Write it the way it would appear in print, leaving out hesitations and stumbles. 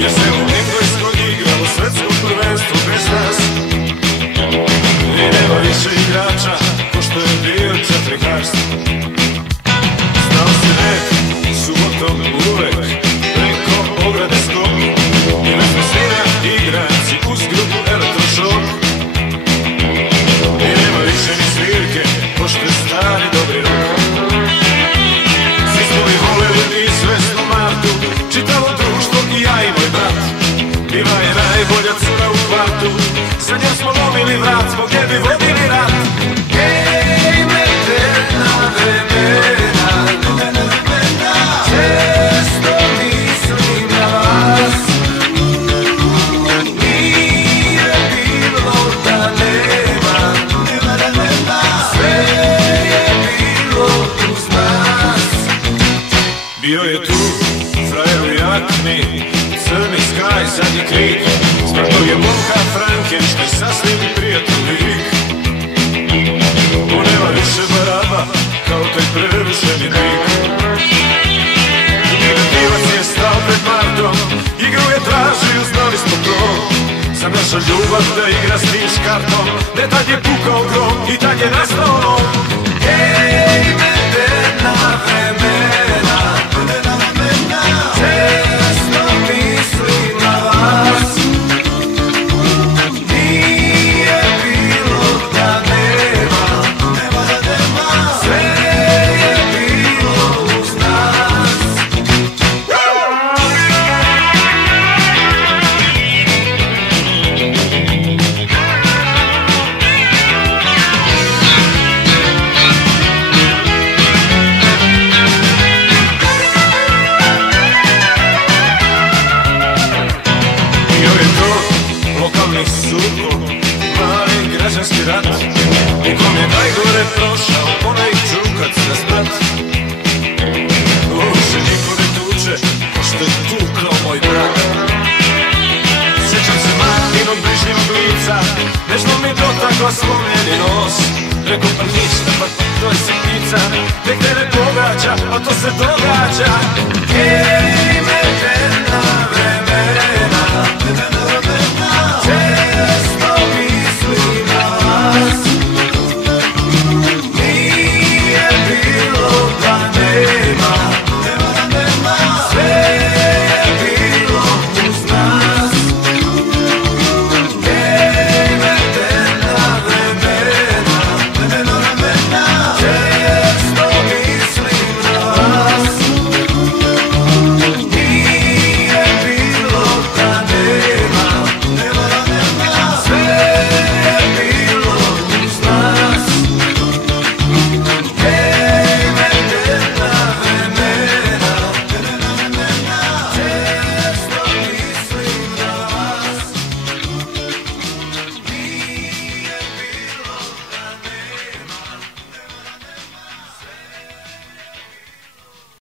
jer se u Engleskoj igralo svetsko prvenstvo bez nas. I nema više igrača ko što je bio Četiri Harst. Znao si red, subotom uvek preko ograde skok i bez visina igraci uz grupu Elektrošok. I nema više ni svirke ko što je stari dobri rok. Svi smo i voleli i svesno Martu, čitavo društvo i ja i moj brat. Bila je najbolja cura u kvartu, sa njom smo lomili vrat, zbog nje bi vodili rat. Ej, medena vremena, često mislim na vas. Nije bilo da nema, sve je bilo uz nas. Bio je tu frajer u jakni, crni skaj, sad je krik. Smrtog je momka Frankenštaj, sasvim prijatelj lik. On nema više baraba, kao taj prerušeni lik. Negativac je stao pred Martom, igru je tražio, znali smo to. Sad naša ljubav da igra s niš kartom, ne tad je pukao grom i tad je nastao. Ej, medena vremena, često mislim na vas. Nije bilo da nema, sve je bilo uz nas. Bio je to lokalni sukob, mali građanski rat, u kom je najgore prošao onaj čukac na sprat. Uše niko ne tuče, ko što je tukao moj brat. Sjećam se Martinog brižljivog lica, nešto mi dotakla slomljeni nos. Rekao pa ništa, pa to je sitnica, nek te ne pogađa, a to se događa.